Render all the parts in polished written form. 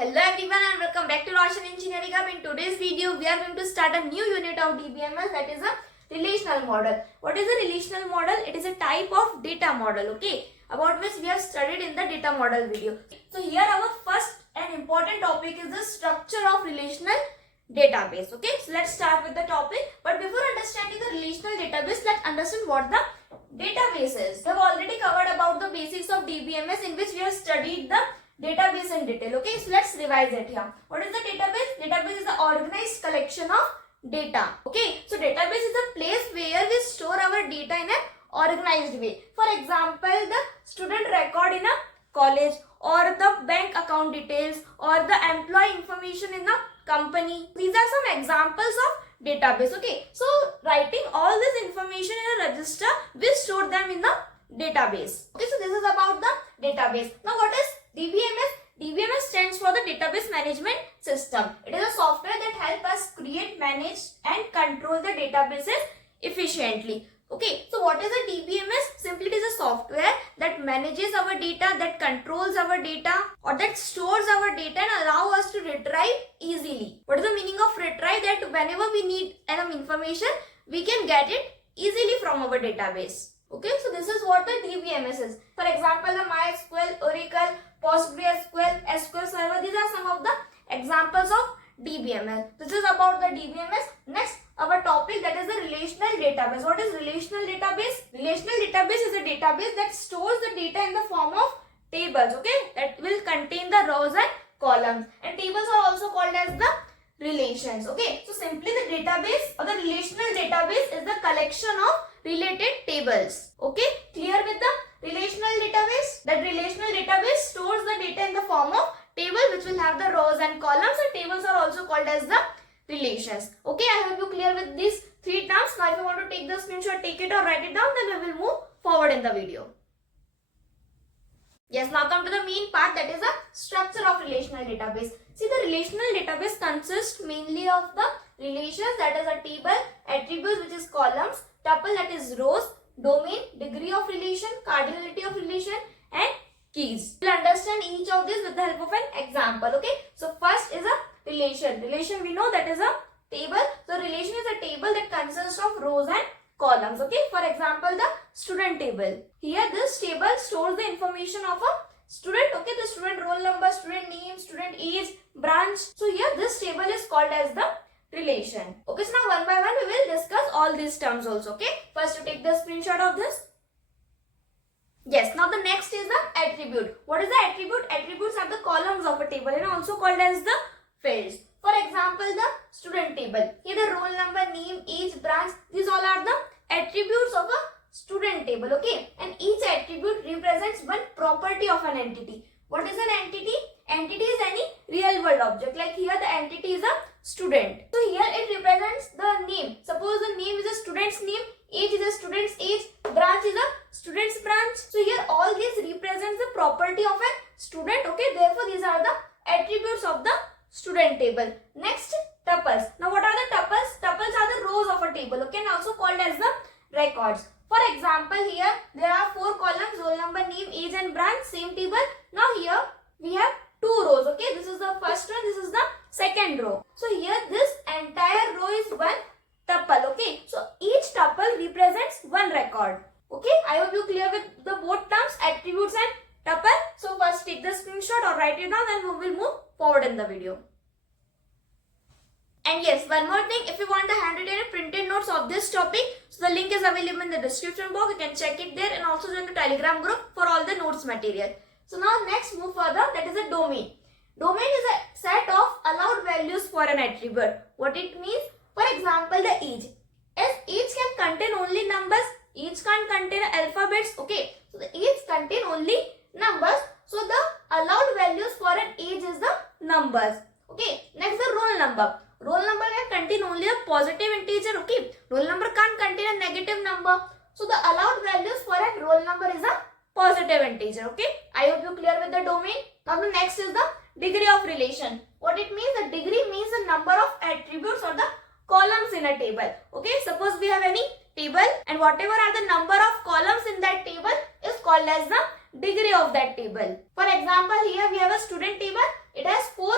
Hello everyone and welcome back to Roshan Engineering Hub. In today's video, we are going to start a new unit of DBMS, that is a relational model. What is a relational model? It is a type of data model, okay, about which we have studied in the data model video. So here our first and important topic is the structure of relational database, okay. So let's start with the topic. But before understanding the relational database, let's understand what the database is. We have already covered about the basics of DBMS, in which we have studied the database in detail, okay. So let's revise it here. What is the database? Database is the organized collection of data, okay. So database is a place where we store our data in an organized way. For example, the student record in a college, or the bank account details, or the employee information in a company. These are some examples of database, okay. So writing all this information in a register, we store them in the database, okay. So this is about the database. Now what is DBMS? DBMS stands for the Database Management System. It is a software that helps us create, manage and control the databases efficiently. Okay, so what is a DBMS? Simply it is a software that manages our data, that controls our data, or that stores our data and allow us to retrieve easily. What is the meaning of retrieve? That whenever we need information, we can get it easily from our database. Okay, so this is what the DBMS is. For example, the MySQL, Oracle, PostgreSQL, SQL Server, these are some of the examples of DBMS. This is about the DBMS. Next, our topic, that is the relational database. What is relational database? Relational database is a database that stores the data in the form of tables, okay, that will contain the rows and columns. And tables are also called as the relations, okay. So simply the database or the relational database is the collection of related tables, okay. Clear with the relational database? That relational database stores the data in the form of table which will have the rows and columns, and tables are also called as the relations, okay. I hope you clear with these three terms. Now if you want to take the screenshot, take it or write it down, then we will move forward in the video. Yes, now come to the main part, that is the structure of relational database. See, the relational database consists mainly of the relations, that is a table, attributes which is columns, tuple that is rows, domain, degree of relation, cardinality of relation and keys. We'll understand each of these with the help of an example, okay. So first is a relation. Relation we know that is a table. So relation is a table that consists of rows and columns, okay. For example, the student table. Here this table stores the information of a student, okay, the student roll number, student name, student age, branch. So here this table is called as the relation. Okay, so now one by one we will discuss all these terms also, okay. First you take the screenshot of this. Yes, now the next is the attribute. What is the attribute? Attributes are the columns of a table and also called as the fields. For example, the student table. Here the roll number, name, age, branch, these all are the attributes of a student table, okay. And each attribute represents one property of an entity. What is an entity? Entity is any real world object. Like here the entity is a student. So here it represents the name. Suppose the name is a student's name, age is a student's age, branch is a student's branch. So here all these represents the property of a student, okay. Therefore these are the attributes of the student table. Next, tuples. Now what are the tuples? Tuples are the rows of a table, okay, and also called as the records. For example, here there are 4 columns, roll number, name, age and branch, same table. Now here we have 2 rows, okay. This is the first one, this is the second row. So here this entire row is one tuple, okay. So each tuple represents one record, okay. I hope you clear with the both terms, attributes and tuple. So first take the screenshot or write it down, and we will move forward in the video. And yes, one more thing, if you want the handwritten and printed notes of this topic, so the link is available in the description box. You can check it there and also join the Telegram group for all the notes material. So now next move further, that is a domain. Domain is a set of allowed values for an attribute. What it means? For example, the age. As age can contain only numbers, age can't contain alphabets, okay. So the age contain only numbers. So the allowed values for an age is the numbers, okay. Next, the roll number. Roll number can contain only a positive integer, okay. Roll number can't contain a negative number. So the allowed values for a roll number is a positive integer, okay. I hope you clear with the domain. Now the next is the degree of relation. What it means? The degree means the number of attributes or the columns in a table, okay. Suppose we have any table and whatever are the number of columns in that table is called as the degree of that table. For example, here we have a student table. It has 4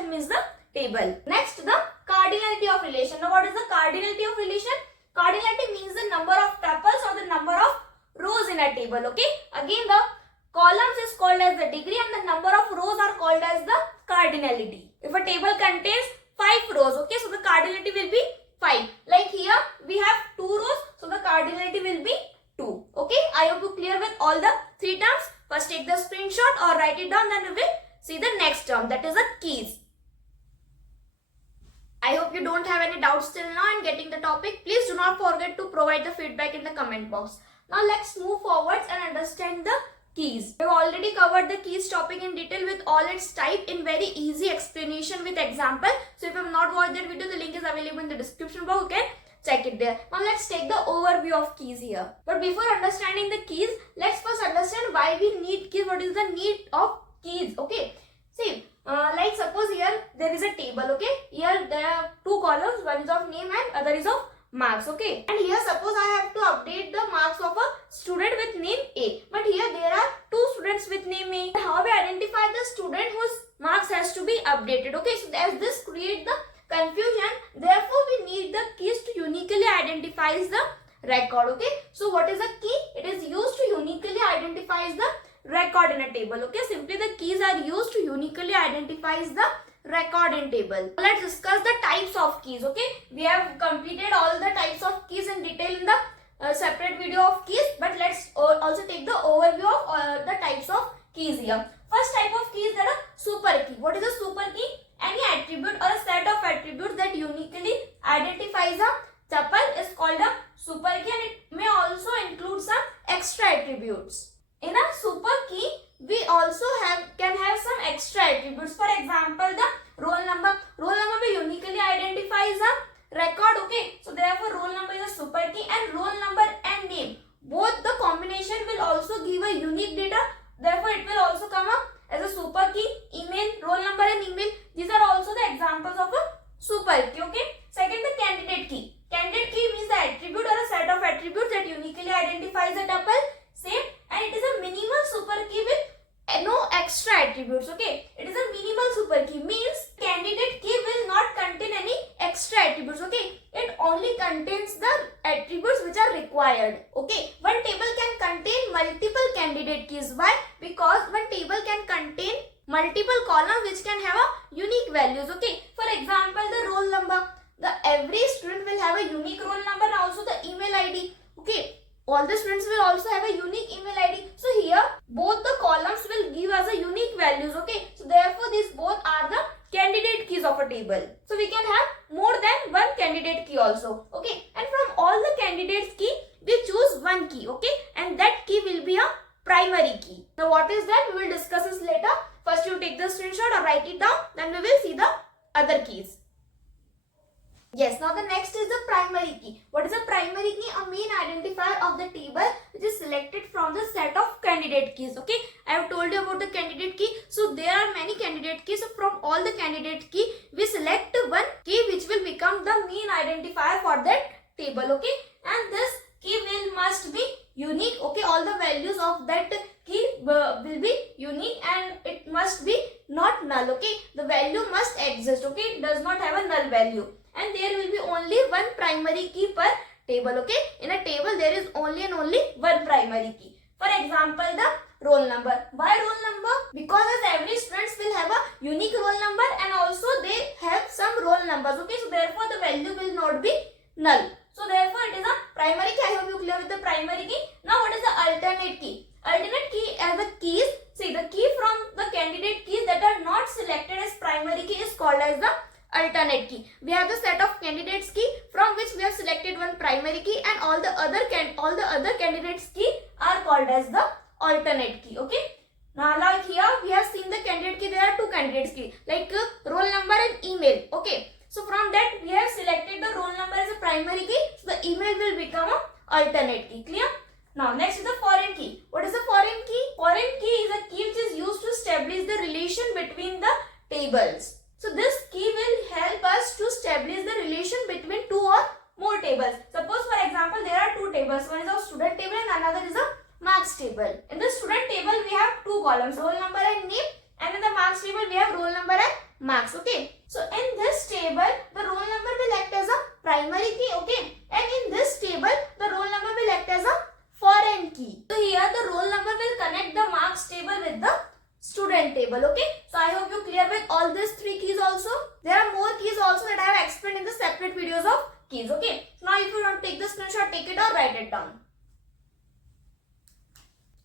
relation means the table. Next, the cardinality of relation. Now what is the cardinality of relation? Cardinality means the number of tuples or the number of rows in a table. Okay. Again, the columns is called as the degree and the number of rows are called as the cardinality. If a table contains 5 rows, okay, so the cardinality will be 5. Like here we have 2 rows, so the cardinality will be 2. Okay, I hope you clear with all the 3 terms. First take the screenshot or write it down, then we will see the next term, that is the keys. I hope you don't have any doubts till now in getting the topic. Please do not forget to provide the feedback in the comment box. Now let's move forwards and understand the keys. We have already covered the keys topic in detail with all its type in very easy explanation with example. So if you have not watched that video, the link is available in the description box. You can check it there. Now let's take the overview of keys here. But before understanding the keys, let's first understand why we need keys. What is the need of keys? Okay. See, like suppose here there is a table. Okay. Here there are 2 columns. One is of name and other is of marks. Okay. And here suppose I have to update the marks of a student with name A. But here there are 2 students with name A. How we identify the student whose marks has to be updated? Okay. So as this create the confusion, therefore we need the keys to uniquely identify the record. Okay. So what is a key? It is used to uniquely identify the record in a table. Okay. Simply the keys are used to uniquely identify the record in table. Let's discuss the types of keys. Okay, we have completed all the types of keys in detail in the separate video of keys, but let's also take the overview of the types of keys here. First type of key is that a super key. What is a super key? Any attribute or a set of attributes that uniquely identifies a tuple is called a super key, and it may also include some extra attributes. In a super key, we also can have some extra attributes. For example, the roll number. Roll number will uniquely identifies a record. Okay, so therefore roll number is a super key, and roll number and name, both the combination will also give a unique data. Therefore, it will also come up as a super key. Email, roll number and email, these are also the examples of a super key. Okay. Second, the candidate key. Candidate key means the attribute or a set of attributes that uniquely identifies a tuple. Same, and it is a minimal super key with no extra attributes. Okay, it is a minimal super key, means candidate key will not contain any extra attributes. Okay, it only contains the attributes which are required. Okay, one table can contain multiple candidate keys. Why? Because one table can contain multiple columns which can have a unique values. Okay, for example, the roll number. Every student will have a unique roll number and also the email ID. Okay. All the students will also have a unique email ID. So here both the columns will give us a unique values. Okay. So therefore these both are the candidate keys of a table. So we can have more than one candidate key also. Okay. And from all the candidates key, we choose one key. Okay. And that key will be a primary key. Now what is that? We will discuss this later. First you take the screenshot or write it down. Then we will see the other keys. Yes, now the next is the primary key. What is a primary key? A main identifier of the table which is selected from the set of candidate keys. Okay, I have told you about the candidate key. So there are many candidate keys. So from all the candidate key, we select one key which will become the main identifier for that table. Okay, and this key must be unique. Okay, all the values of that key will be unique and it must be not null. Okay, the value must exist. Okay, it does not have a null value. And there will be only one primary key per table. Okay, in a table there is only one primary key. For example, the roll number. Why roll number? Because as every students will have a unique roll number and also they have some roll numbers. Okay, so therefore the value will not be null. So therefore it is a primary key. I hope you clear with the primary key. Now what is the alternate key? Alternate key as the keys. See, the key from the candidate keys that are not selected as primary key is called as the alternate key. We have the set of candidates key from which we have selected one primary key and all the other candidates key are called as the alternate key. Okay. Now like here we have seen the candidate key. There are 2 candidates key like roll number and email. Okay. So from that we have selected the roll number as a primary key. So the email will become a alternate key. Clear? Now next is the foreign key. What is a foreign key? Foreign key is a key which is used to establish the relation between the tables. So this key will help us to establish the relation between 2 or more tables. Suppose for example there are 2 tables. One is a student table and another is a marks table. In the student table we have 2 columns, roll number and name, and in the marks table we have roll number and marks. marks. Okay. So in this table, the roll number will act as a primary key. Okay. And in this table, the roll number will act as a foreign key. So here the roll number will connect the marks table with the student table. Okay. So I hope you clear with all these three keys also. There are more keys also that I have explained in the separate videos of keys. Okay. So now if you want to take the screenshot, take it or write it down.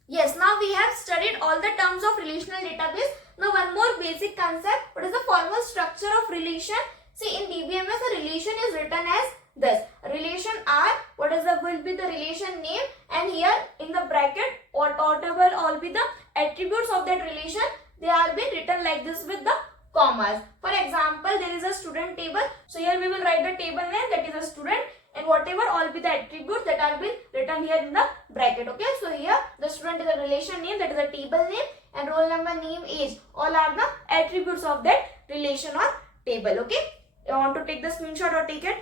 Yes, now we have studied all the terms of relational database. Now one more basic concept. What is the formal structure of relation? See, in DBMS a relation is written as this. Relation R, will be the relation name, and here in the bracket whatever all be the attributes of that relation, they are being written like this with the commas. For example, there is a student table. So here we will write the table name, that is a student, and whatever all be the attributes that are being written here in the bracket. Okay, so here the student is a relation name, that is a table name, and roll number, name, age, all are the attributes of that relation or table. Okay, you want to take the screenshot or take it?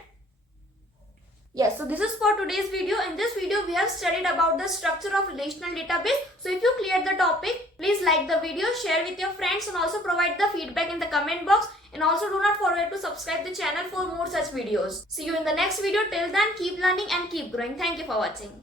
Yes, so this is for today's video. In this video, we have studied about the structure of relational database. So if you cleared the topic, please like the video, share with your friends, and also provide the feedback in the comment box. And also do not forget to subscribe the channel for more such videos. See you in the next video. Till then, keep learning and keep growing. Thank you for watching.